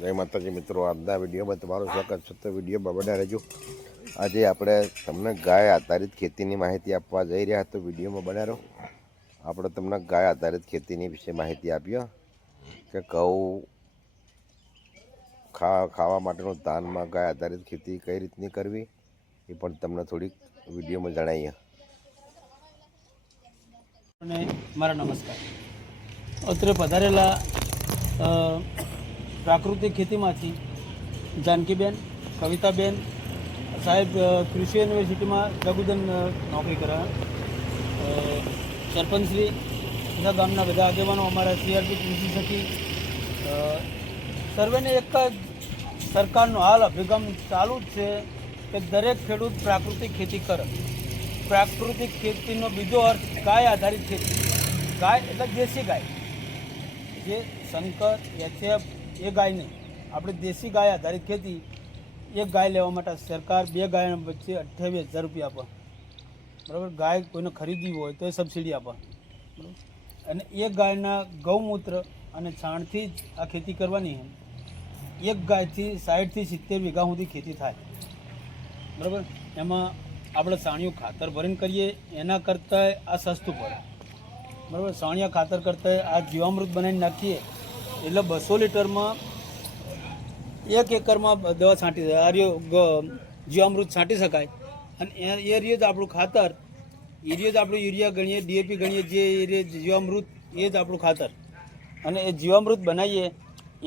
जय माताजी मित्रों, आजना विडियो में तमारू स्वागत है। तो विडियो में बना रहो। आज आप तमने गाय आधारित खेती की माहिती आपवा जई रह्या। तो विडियो में बना रहो। आप तमने गाय आधारित खेती विषे माहिती आपीए कि घऊ खावा माटेनो धान में गाय आधारित खेती कई रीतनी करवी ए पण तमने थोड़ी विडियो में जणावीए। मारा नमस्कार। અત્રે પધારેલા પ્રાકૃતિક ખેતીમાંથી જાનકીબેન, કવિતાબેન સાહેબ કૃષિ યુનિવર્સિટીમાં લઘુધન નોકરી કરે, સરપંચશ્રી બધા ગામના બધા આગેવાનો, અમારા સીઆરપી કૃષિ સખી, સર્વેને એક જ સરકારનો હાલ અભિગમ ચાલુ જ છે કે દરેક ખેડૂત પ્રાકૃતિક ખેતી કરે। પ્રાકૃતિક ખેતીનો બીજો અર્થ ગાય આધારિત ખેતી। ગાય એટલે દેશી ગાય, જે શંકર એચએફ એ ગાય નહીં, આપણે દેશી ગાય આધારિત ખેતી। એક ગાય લેવા માટે સરકાર બે ગાય વચ્ચે 28,000 રૂપિયા આપે, બરાબર। ગાય કોઈને ખરીદવી હોય તો એ સબસિડી આપે, બરાબર। અને એક ગાયના ગૌમૂત્ર અને છાણથી જ આ ખેતી કરવાની છે। એક ગાયથી 60 થી 70 વીઘા સુધી ખેતી થાય, બરાબર। એમાં આપણે સાણિયું ખાતર ભરીને કરીએ એના કરતાં આ સસ્તું પડે, બરાબર। સાણિયા ખાતર કરતાં આ જીવામૃત બનાવીને નાખીએ એટલે 200 લીટરમાં 1 એકરમાં દવા છાંટી જીવામૃત છાંટી શકાય। અને એ રહ્યું જ આપણું ખાતર, એ રહ્યું જ આપણું યુરિયા ગણીએ, ડીએપી ગણીએ, જે જીવામૃત એ જ આપણું ખાતર। અને એ જીવામૃત બનાવીએ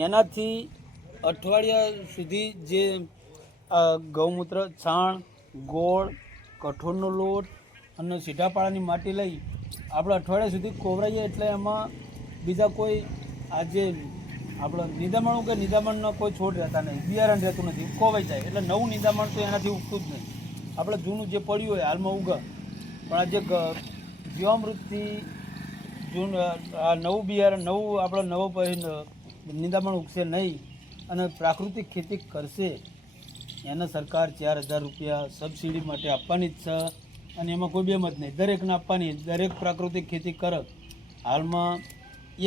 એનાથી અઠવાડિયા સુધી જે ગૌમૂત્ર, છાણ, ગોળ, કઠોળનો લોટ અને સીધાપાળાની માટી લઈ આપણે અઠવાડિયા સુધી કોવરાઈએ એટલે એમાં બીજા કોઈ આજે આપણે નિંદામણ કે નિંદામણનો કોઈ છોડ રહેતા નહીં, બિયારણ રહેતું નથી, કોવાઈ જાય એટલે નવું નિંદામણ તો એનાથી ઉગતું જ નહીં। આપણે જૂનું જે પડ્યું હોય હાલમાં ઉગે, પણ આ જે જીવામૃતથી આ નવું બિયારણ, નવું આપણે નવો નિંદામણ ઉગશે નહીં અને પ્રાકૃતિક ખેતી કરશે એને સરકાર 4,000 રૂપિયા સબસિડી માટે આપવાની જ છે। અને એમાં કોઈ બેમત નહીં, દરેકને આપવાની। દરેક પ્રાકૃતિક ખેતી કરે હાલમાં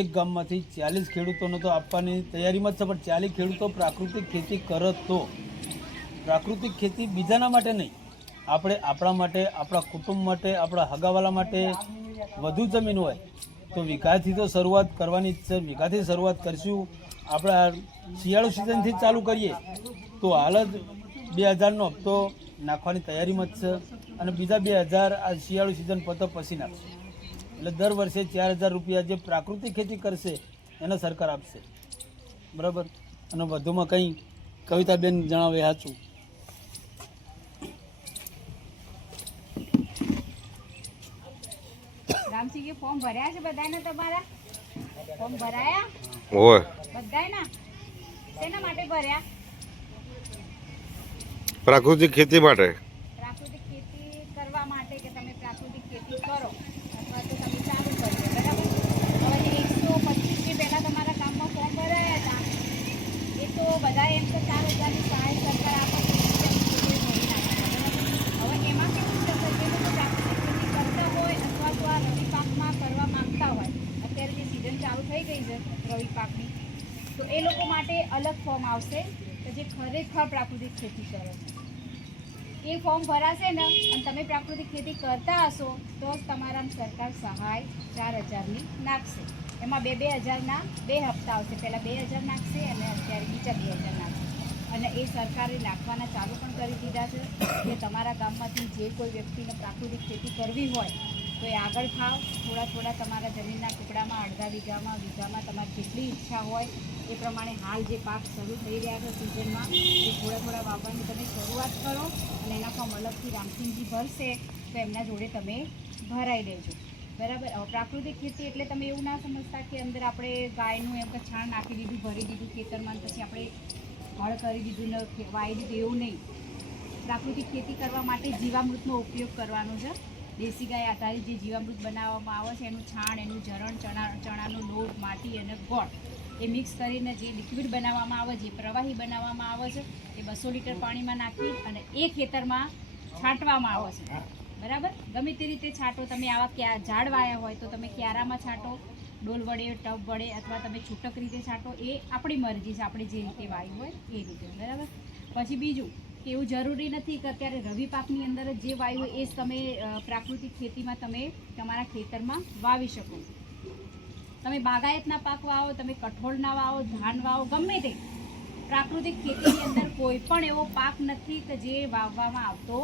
એક ગામમાંથી 40 ખેડૂતોને તો આપવાની તૈયારીમાં જ છે, પણ 40 ખેડૂતો પ્રાકૃતિક ખેતી કરે તો પ્રાકૃતિક ખેતી બીજાના માટે નહીં, આપણે આપણા માટે, આપણા કુટુંબ માટે, આપણા હગાવાલા માટે વધુ જમીન હોય તો વીઘાથી તો શરૂઆત કરવાની જ છે। વીઘાથી શરૂઆત કરીશું આપણે। શિયાળુ સિઝનથી જ ચાલુ કરીએ તો હાલ જ 2,000નો હપ્તો નાખવાની તૈયારીમાં જ છે અને બીજા 2,000 આ શિયાળુ સિઝન પતો પછી નાખશે। એટલે દર વર્ષે 4,000 રૂપિયા જે પ્રાકૃતિક ખેતી કરશે એને સરકાર આપશે, બરાબર। અને વધુમાં કંઈ કવિતાબેન જણાવે સાચું। રામસિંહજી ફોર્મ ભર્યા છે બધાને? તમારા ફોર્મ ભરાયા હોય બધાયના? શેના માટે ભર્યા? प्राकृतिक खेती माटे। પ્રાકૃતિક ખેતી કરવા માટે કે તમે પ્રાકૃતિક ખેતી કરો અથવા તો તમે ચાલુ કરજો, બરાબર। હવે જે 125 પહેલા તમારા ગામમાં ફોર્મ ભરાયા હતા એ તો બધા એમ તો 4,000ની સહાય સરકાર આપે છે, હવે એમાં કેવું છે કે જે લોકો પ્રાકૃતિક ખેતી કરતા હોય અથવા તો આ રવિ પાકમાં કરવા માંગતા હોય, અત્યારે જે સિઝન ચાલુ થઈ ગઈ છે રવિ પાકની, તો એ લોકો માટે અલગ ફોર્મ આવશે કે જે ખરેખર પ્રાકૃતિક ખેતી કરે છે। એ ફોર્મ ભરાશે ને અને તમે પ્રાકૃતિક ખેતી કરતા હશો તો જ તમારા સરકાર સહાય 4,000ની નાખશે। એમાં 2,000ના 2 હપ્તા આવશે, પહેલાં 2,000 નાખશે અને અત્યારે બીજા 2,000 નાખશે। અને એ સરકારે નાખવાના ચાલુ પણ કરી દીધા છે કે તમારા ગામમાંથી જે કોઈ વ્યક્તિને પ્રાકૃતિક ખેતી કરવી હોય તો એ આગળ થાવ, થોડા તમારા જમીનના ટુકડામાં અડધા વીઘામાં તમારી જેટલી ઈચ્છા હોય એ પ્રમાણે હાલ જે પાક શરૂ થઈ રહ્યા છે સિઝનમાં એ થોડા વાવવાની તમે શરૂઆત કરો અને એના ફોર્મ અલગથી રામસિંહજી ભરશે તો એમના જોડે તમે ભરાઈ દેજો, બરાબર। હવે પ્રાકૃતિક ખેતી એટલે તમે એવું ના સમજતા કે અંદર આપણે ગાયનું એમ કે છાણ નાખી દીધું, ભરી દીધું ખેતરમાં, પછી આપણે હળ કરી દીધું ને વાવી દીધું, એવું નહીં। પ્રાકૃતિક ખેતી કરવા માટે જીવામૃતનો ઉપયોગ કરવાનો છે। દેશી ગાય આધારિત જે જીવામૃત બનાવવામાં આવે છે એનું છાણ, એનું જરણ, ચણાનો લોટ, માટી અને ગોળ એ મિક્સ કરીને જે લિક્વિડ બનાવવામાં આવે, જે પ્રવાહી બનાવવામાં આવે છે એ 200 લીટર પાણીમાં નાખી અને એ ખેતરમાં છાંટવામાં આવે છે, બરાબર। ગમે તે રીતે છાંટો, તમે આવા ઝાડ વાયા હોય તો તમે ક્યારામાં છાંટો, ડોલ વડે, ટબ વડે અથવા તમે છૂટક રીતે છાંટો, એ આપણી મરજી છે, આપણે જે રીતે વાવ્યું હોય એ રીતે, બરાબર. પછી બીજું કે એવું જરૂરી નથી કે અત્યારે રવિ પાકની અંદર જ જે વાવ્યું હોય એ જ તમે પ્રાકૃતિક ખેતીમાં તમે તમારા ખેતરમાં વાવી શકો. તમે બાગાયતના પાક વાવો, તમે કઠોળના વાવો, ધાન વાવો, ગમે તે પ્રાકૃતિક ખેતીની અંદર કોઈ પણ એવો પાક નથી કે જે વાવવામાં આવતો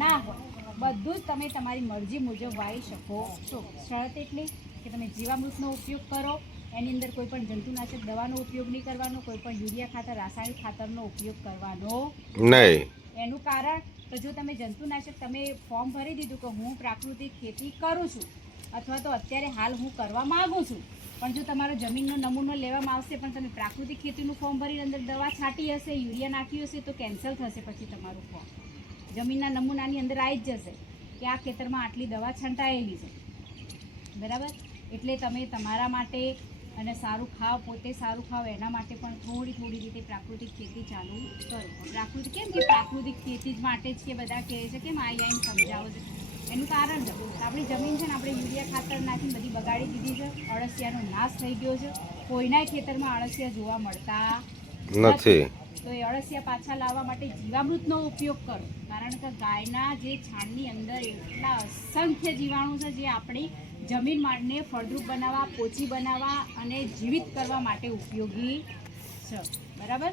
ના હોય. બધું જ તમે તમારી મરજી મુજબ વાવી શકો છો. શરત એટલી કે તમે જીવામૃતનો ઉપયોગ કરો, એની અંદર કોઈ પણ જંતુનાશક દવાનો ઉપયોગ નહીં કરવાનો, કોઈ પણ યુરિયા ખાતર, રાસાયણિક ખાતરનો ઉપયોગ કરવાનો નહીં. એનું કારણ તો જો તમે જંતુનાશક તમે ફોર્મ ભરી દીધું કે હું પ્રાકૃતિક ખેતી કરું છું અથવા તો અત્યારે હાલ હું કરવા માગું છું, પણ જો તમારો જમીનનો નમૂનો લેવામાં આવશે પણ તમે પ્રાકૃતિક ખેતીનું ફોર્મ ભરીને અંદર દવા છાંટી હશે, યુરિયા નાખ્યું હશે, તો કેન્સલ થશે પછી તમારું ફોર્મ. જમીનના નમૂનાની અંદર આવી જ જશે કે આ ખેતરમાં આટલી દવા છંટાયેલી છે, બરાબર. એટલે તમે તમારા માટે અને સારું ખાઓ, પોતે સારું ખાઓ, એના માટે પણ થોડી થોડી રીતે પ્રાકૃતિક ખેતી ચાલુ કરો. પ્રાકૃતિક કેમ કે પ્રાકૃતિક ખેતી જ માટે જ કે બધા કહે છે કે આઈને સમજાવો છે, એનું કારણ છે આપણી જમીન છે ને આપણે યુરિયા ખાતર નાખીને બધી બગાડી દીધી છે, અળસિયાનો નાશ થઈ ગયો છે, કોઈનાય ખેતરમાં અળસિયા જોવા મળતા નથી. તો એ અળસિયા પાછા લાવવા માટે જીવામૃતનો ઉપયોગ કરો, કારણ કે ગાયના જે છાણની અંદર એટલા અસંખ્ય જીવાણુ છે જે આપણી જમીનને ફળદ્રુપ બનાવવા, પોચી બનાવવા અને જીવિત કરવા માટે ઉપયોગી છે, બરાબર.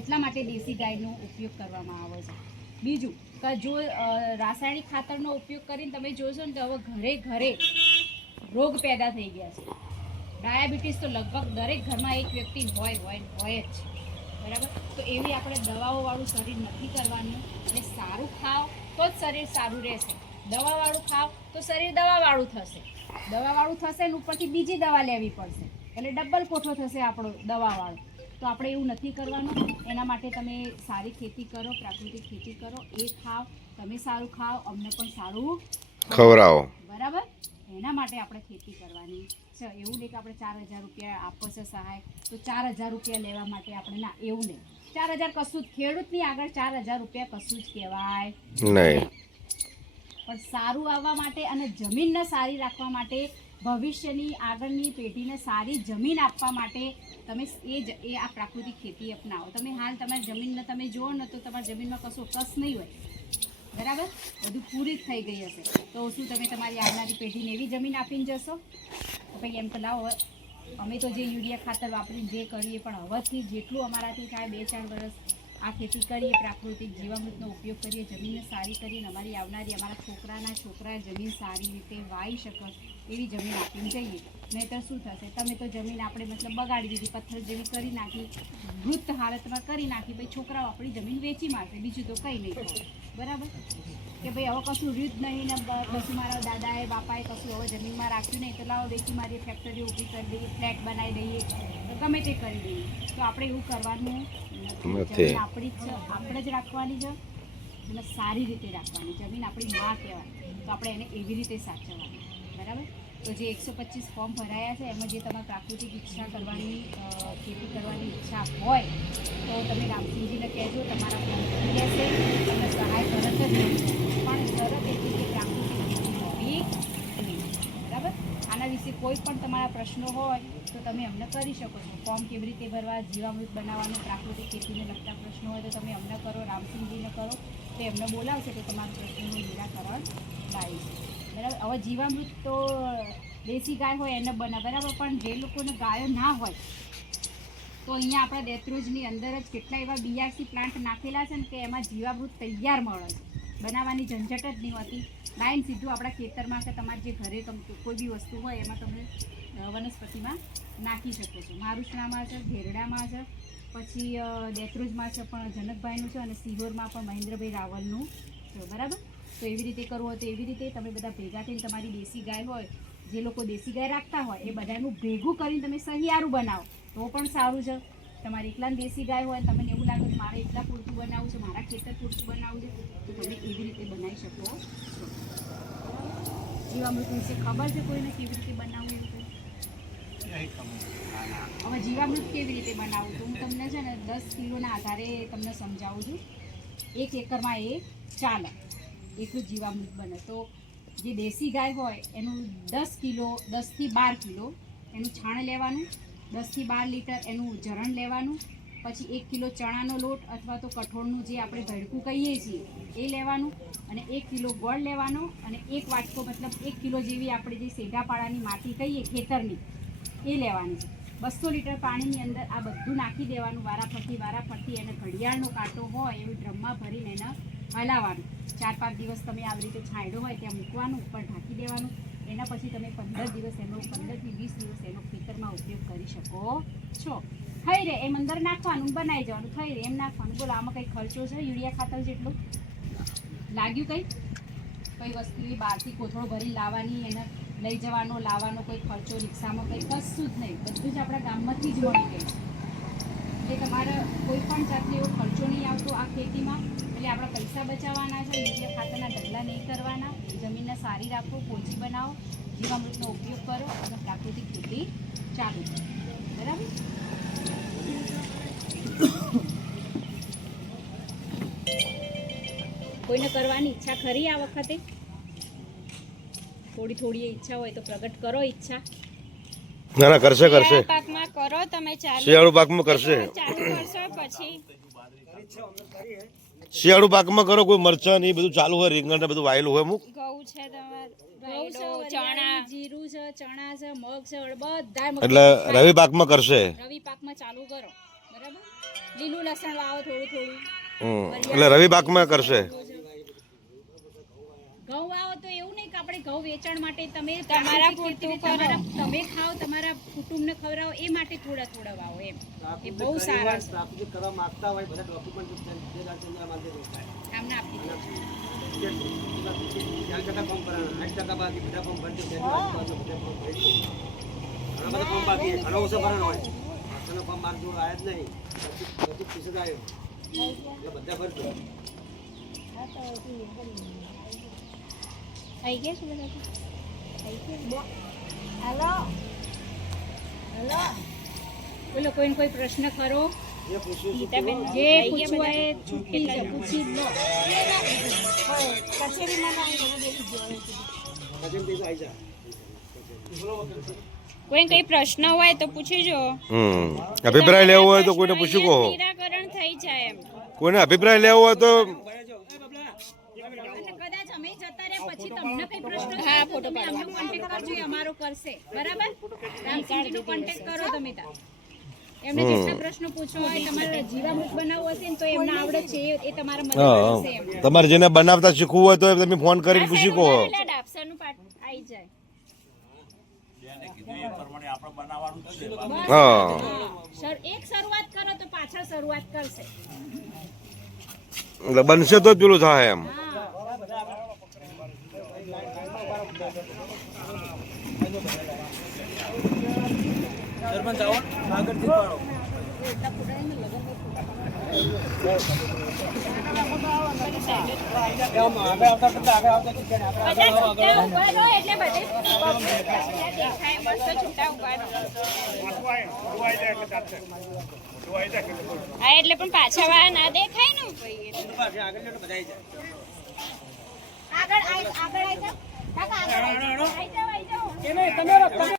એટલા માટે દેશી ગાયનો ઉપયોગ કરવામાં આવે છે. બીજું કે જો રાસાયણિક ખાતરનો ઉપયોગ કરીને તમે જોશો ને તો હવે ઘરે ઘરે રોગ પેદા થઈ ગયા છે. ડાયાબિટીસ તો લગભગ દરેક ઘરમાં એક વ્યક્તિ હોય જ છે, બરાબર. તો એવી આપણે દવાઓવાળું શરીર નથી કરવાનું. એટલે સારું ખાઓ તો જ શરીર સારું રહેશે, દવાવાળું ખાઓ તો શરીર દવાવાળું થશે, દવાવાળું થશે ને ઉપરથી બીજી દવા લેવી પડશે, એટલે ડબલ કોઠો થશે આપણો દવાવાળો. તો આપણે એવું નથી કરવાનું. એના માટે તમે સારી ખેતી કરો, પ્રાકૃતિક ખેતી કરો, એ ખાઓ, તમે સારું ખાઓ, અમને પણ સારું ખવડાવો, બરાબર. એના માટે આપણે ખેતી કરવાની છે. એવું નહીં કે આપણે 4,000 રૂપિયા આપો છે સહાય તો 4,000 રૂપિયા લેવા માટે આપણે, ના, એવું નહીં. 4,000 કશું જ ખેડૂતની આગળ 4,000 રૂપિયા કશું જ કહેવાય નહીં. પણ સારું આવવા માટે અને જમીનને સારી રાખવા માટે, ભવિષ્યની આગળની પેઢીને સારી જમીન આપવા માટે તમે એ આ પ્રાકૃતિક ખેતી અપનાવો. તમે હાલ તમારી જમીનને તમે જુઓ ને તો તમારી જમીનમાં કશો કસ નહીં હોય, બરાબર. બધું પૂરી જ થઈ ગઈ હશે. તો શું તમે તમારી આવનારી પેઢીને એવી જમીન આપીને જશો? તો ભાઈ એમ તો લાવો, અમે તો જે યુરિયા ખાતર વાપરીને જે કરીએ, પણ હવેથી જેટલું અમારાથી થાય 2-4 વર્ષ આ ખેતી કરીએ, પ્રાકૃતિક જીવામૃતનો ઉપયોગ કરીએ, જમીનને સારી કરીને અમારી આવનારી અમારા છોકરા જમીન સારી રીતે વાવી શકે એવી જમીન આપીને જઈએ. નહીંતર શું થશે, તમે તો જમીન આપણે મતલબ બગાડી દીધી, પથ્થર જેવી કરી નાખી, મૃત હાલતમાં કરી નાખી, ભાઈ છોકરાઓ આપણી જમીન વેચી મારશે, બીજું તો કંઈ નહીં થાય, બરાબર. કે ભાઈ હવે કશું રહ્યું જ નહીં ને પછી મારા દાદાએ બાપાએ કશું હવે જમીનમાં રાખ્યું નહીં, તો લાવો વેચી મારીએ, ફેક્ટરી ઊભી કરી દઈએ, ફ્લેટ બનાવી દઈએ, ગમે તે કરી દઈએ. તો આપણે એવું કરવાનું નથી. આપણી જ છે, આપણે જ રાખવાની છે અને સારી રીતે રાખવાની. જમીન આપણી માં કહેવાય, તો આપણે એને એવી રીતે સાચવવાની, બરાબર. તો જે 125 ફોર્મ ભરાયા છે એમાં જે તમારે પ્રાકૃતિક ઈચ્છા કરવાની, ખેતી કરવાની ઈચ્છા હોય તો તમે રામસિંહજીને કહેજો, તમારા ફોર્મ ભરી જશે, તમને સહાય તરત જ મળશે. પણ શરત એટલી કે પ્રાકૃતિક ખેતી હોવી જોઈએ, બરાબર. આના વિશે કોઈ પણ તમારા પ્રશ્નો હોય તો તમે અમને કરી શકો છો. ફોર્મ કેવી રીતે ભરવા, જીવામૃત બનાવવાનું, પ્રાકૃતિક ખેતીને લગતા પ્રશ્નો હોય તો તમે અમને કરો, રામસિંહજીને કરો, તો એમને બોલાવશે તો તમારા પ્રશ્નોનું નિરાકરણ લાવીશું, બરાબર. હવે જીવામૃત તો દેશી ગાય હોય એને બને, બરાબર. પણ જે લોકોને ગાયો ના હોય તો અહીંયા આપણા દેત્રોજની અંદર જ કેટલા એવા BRC પ્લાન્ટ નાખેલા છે ને કે એમાં જીવામૃત તૈયાર મળે છે, બનાવવાની ઝંઝટ જ નહીં હોતી. લાઈન સીધું આપણા ખેતરમાં કે તમારે જે ઘરે કોઈ બી વસ્તુ હોય એમાં તમે વનસ્પતિમાં નાખી શકો છો. મારુષ્ણામાં છે, ઘેરડામાં છે, પછી દેત્રોજમાં છે, પણ જનકભાઈનું છે, અને સિહોરમાં પણ મહેન્દ્રભાઈ રાવલનું છે, બરાબર. તો એવી રીતે કરવું હોય તો એવી રીતે તમે બધા ભેગા થઈને તમારી દેશી ગાય હોય, જે લોકો દેશી ગાય રાખતા હોય એ બધાનું ભેગું કરીને તમે સહિયારું બનાવો તો પણ સારું છે. તમારે એકલા દેશી ગાય હોય, તમને એવું લાગે કે મારે એકલા પૂરતું બનાવવું છે, મારા ખેતર પૂરતું બનાવવું છે, તો તમે એવી રીતે બનાવી શકો છો. જીવામૃત વિશે ખબર છે કોઈને કેવી રીતે બનાવવું? હવે જીવામૃત કેવી રીતે બનાવવું તો હું તમને છે ને 10 કિલોના આધારે તમને સમજાવું છું. 1 એકરમાં એ ચાલે એટલું જીવામૃત બને. તો જે દેશી ગાય હોય એનું 10 કિલો, 10 થી 12 કિલો એનું છાણ લેવાનું, 10 થી 12 લીટર એનું જરણ લેવાનું, પછી 1 કિલો ચણાનો લોટ અથવા તો કઠોળનું જે આપણે ભડકું કહીએ છીએ એ લેવાનું, અને 1 કિલો ગોળ લેવાનો, અને 1 વાટકો મતલબ 1 કિલો જેવી આપણે જે સેઢાપાડાની માટી કહીએ ખેતરની એ લેવાની છે. 200 લીટર પાણીની અંદર આ બધું નાખી દેવાનું, વારાફરતી એને ઘડિયાળનો કાંટો હોય એવી ડ્રમમાં ભરીને એને હલાવવાનું. 4-5 દિવસ તમે આવી રીતે છાંયડો હોય ત્યાં મૂકવાનું, ઉપર ઢાંકી દેવાનું. એના પછી તમે 15 થી 20 દિવસ એનો ખેતરમાં ઉપયોગ કરી શકો છો. થઈ રહે એમ અંદર નાખવાનું, બનાવી જવાનું, થઈ રહે એમ નાખવાનું. બોલો આમાં કંઈ ખર્ચો છે યુરિયા ખાતર જેટલું લાગ્યું? કઈ વસ્તુ એ બહારથી કોથળો ભરી લાવવાની, એને લઈ જવાનો લાવવાનો કોઈ ખર્ચો રિક્ષામાં કંઈ કશું જ નહીં, બધું જ આપણા ગામમાંથી જ મળી ગયું. એટલે તમારે કોઈ પણ જાતનો એવો ખર્ચો નહીં આવતો આ ખેતીમાં. એટલે આપણા પૈસા બચાવવાના છે, યુરિયા ખાતરના ઢગલા નહીં કરવાના, જમીનને સારી રાખો, પોચી બનાવો, જીવામૃતનો ઉપયોગ કરો અને પ્રાકૃતિક ખેતી ચાલુ કરો. બરાબર? કોઈને કરવાની ઈચ્છા ખરી આ વખતે? થોડી ઈચ્છા હોય તો પ્રગટ કરો ઈચ્છા. ના કરશે પાકમાં કરો તમે ચાલુ. શિયાળુ પાકમાં કરશે. ચાલુ કરશો પછી શિયાળુ પાકમાં કરો, કોઈ મરચાં એ બધું ચાલુ હોય, રીંગણ ને બધું વાયેલું હોય અમુક. ઘઉં છે તમારે, ચણા, જીરું છે, ચણા છે, મગ છે, બધા એટલે રવિ પાકમાં કરશે. રવિ પાકમાં ચાલુ કરો. બરાબર? લીલું લસણ વાવો થોડું. એટલે રવિ પાકમાં કરશે. ઘઉં વાવો તો એવું નહીં કે આપણે ઘઉં વેચાણ માટે તમે તમારા પૂરતું કરો. તમે ખાઓ, તમારા કુટુંબને ખવડાવો એ માટે થોડા વાવો એમ. એ બહુ સારા છે. આમને આપી દો. થઈ ગયા છે બધા? બોલો કોઈને કોઈ પ્રશ્ન ખરો? ગીતાબેન જે પૂછવું હોય એ છૂટી છે, પૂછી જ લો. કોઈ કઈ પ્રશ્ન હોય તો પૂછી જો. અભિપ્રાય લેવો હોય તો કોઈને પૂછી કહો. નિરાકરણ થઈ જાય એમ. કોઈને અભિપ્રાય લેવો હોય તો અને કદાચ અમે જતા રહ્યા પછી તમને કઈ પ્રશ્ન થાય તો તમે અમને કોન્ટેક્ટ કરજો, એ અમારો કરશે. બરાબર? રામસિંહજીનો કોન્ટેક્ટ કરો તમે તાર. એમને જેટલા પ્રશ્નો પૂછવા હોય, તમારે જીવામૃત બનાવવું હશે ને તો એમને આવડે છે, એ તમારા મદદ કરશે એમ. તમારે જેને બનાવતા શીખવું હોય તો તમે ફોન કરીને પૂછી કહો. એટલે ડાબસરનું પાટ આવી જાય. હા, એક શરૂઆત કરો તો પાછળ શરૂઆત કરશે. એટલે બનશે તો જ પેલું થાય એમ. સરપંચ આવો આગળથી પાડો. હા એટલે પણ પાછા વાળા ના દેખાય ને આગળ આવી જાઓ. કાકા આગળ આવી જાઓ.